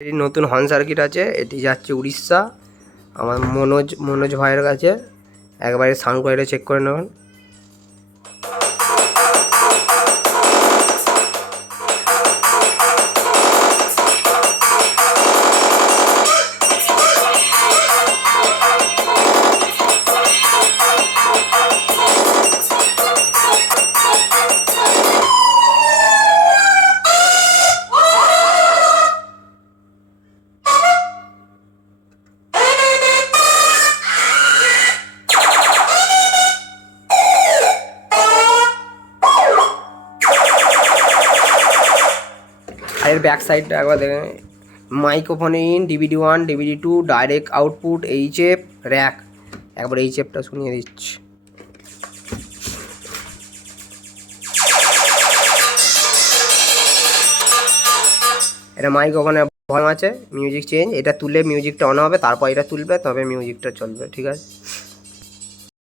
এটি নতুন horn circuit আছে, এটি যাচ্ছে উড়িষ্যা। আমার মনোজ ভাইয়ের কাছে একবারে সাউন্ড কোয়ালিটি চেক করে নেবেন। আর এর ব্যাক সাইডটা একবার দেখেন। Microphone in, DVD1, DVD2, direct output, HF, rack. একবার এইচএফটা শুনিয়ে দিচ্ছি। এটা মাইক্রোফোনে ভলিউম আছে, মিউজিক চেঞ্জ। এটা তুলে মিউজিকটা অন হবে, তারপর এটা তুলবে তবে মিউজিকটা চলবে, ঠিক আছে।